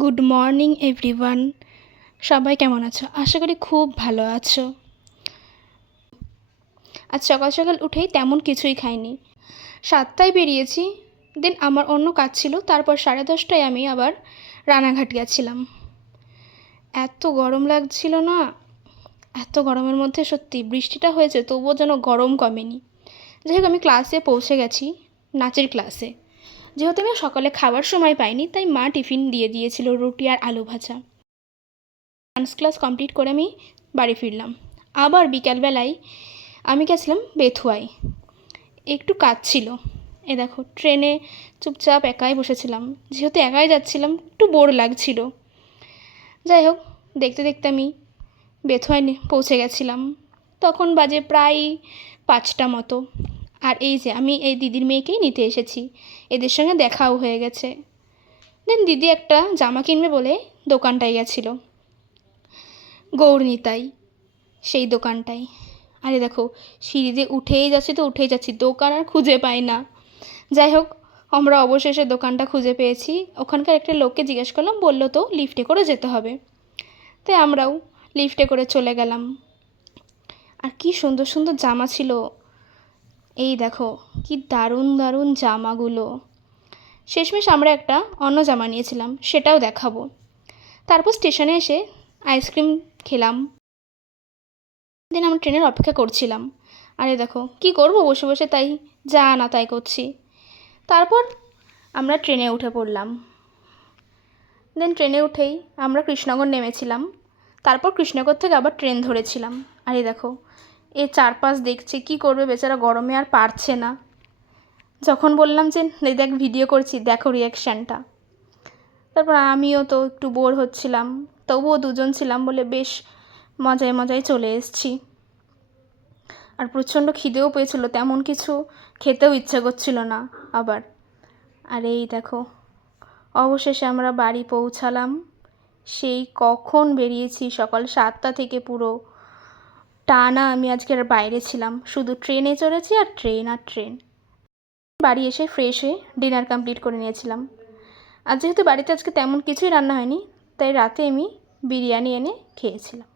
Good morning everyone. সবাই কেমন আছো? আশা করি খুব ভালো আছো। আজ সকাল সকাল উঠেই তেমন কিছুই খাইনি। 7টায় বেরিয়েছি, দেন আমার অন্য কাজ ছিল, তারপর 10:30টায় আমি আবার রানাঘাট গেছিলাম। এত গরম লাগছিল না, এত গরমের মধ্যে সত্যি বৃষ্টিটা হয়েছে তবুও যেন গরম কমেনি। যাই হোক, আমি ক্লাসে পৌঁছে গেছি, নাচের ক্লাসে। যেহেতু আমি সকালে খাবার সময় পাইনি, তাই মা টিফিন দিয়ে দিয়েছিল রুটি আর আলু ভাজা। ডান্স ক্লাস কমপ্লিট করে আমি বাড়ি ফিরলাম। আবার বিকালবেলায় আমি গেছিলাম বেথুয়ায়, একটু কাজ ছিল। এ দেখো, ট্রেনে চুপচাপ একাই বসেছিলাম, যেহেতু একাই যাচ্ছিলাম একটু বোর লাগছিল। যাই হোক, দেখতে দেখতে আমি বেথুয়ায় পৌঁছে গেছিলাম। তখন বাজে প্রায় 5টা মতো। আর এই যে আমি এই দিদির মেয়েকেই নিতে এসেছি, এদের সঙ্গে দেখাও হয়ে গেছে। দেন দিদি একটা জামা কিনবে বলে দোকানটায় গেছিলো, গৌরনীতাই, সেই দোকানটাই। আরে দেখো, সিঁড়ি দিয়ে উঠেই যাচ্ছি, দোকান আর খুঁজে পাই না। যাই হোক, আমরা অবশেষে দোকানটা খুঁজে পেয়েছি। ওখানকার একটা লোককে জিজ্ঞেস করলাম, বললো তো লিফটে করে যেতে হবে। তাই আমরাও লিফটে করে চলে গেলাম। আর কি সুন্দর সুন্দর জামা ছিল, এই দেখো কি দারুণ দারুণ জামাগুলো। শেষমেশ আমরা একটা অন্য জামা নিয়েছিলাম, সেটাও দেখাবো। তারপর স্টেশনে এসে আইসক্রিম খেলাম। দিন আমরা ট্রেনের অপেক্ষা করছিলাম। আরে দেখো কি করব, বসে বসে তাই যা না তাই করছি। তারপর আমরা ট্রেনে উঠে পড়লাম। দেন ট্রেনে উঠেই আমরা কৃষ্ণনগর নেমেছিলাম। তারপর কৃষ্ণনগর থেকে আবার ট্রেন ধরেছিলাম। আরে দেখো, এ চারপাশ দেখছে, কি করবে বেচারা, গরমে আর পারছে না। যখন বললাম যে দেখ ভিডিও করছি, দেখো রিয়াকশানটা। তারপর আমিও তো একটু বোর হচ্ছিলাম, তবুও দুজন ছিলাম বলে বেশ মজায় মজায় চলে এসেছি। আর প্রচণ্ড খিদেও পেয়েছিল, তেমন কিছু খেতেও ইচ্ছা করছিল না আবার। আর এই দেখো, অবশেষে আমরা বাড়ি পৌঁছালাম। সেই কখন বেরিয়েছি, সকাল 7টা থেকে পুরো টানা আমি আজকের বাইরে ছিলাম, শুধু ট্রেনে চড়েছি আর ট্রেন। বাড়ি এসে ফ্রেশ হয়ে ডিনার কমপ্লিট করে নিয়েছিলাম। আর যেহেতু বাড়িতে আজকে তেমন কিছুই রান্না হয়নি, তাই রাতে আমি বিরিয়ানি এনে খেয়েছিলাম।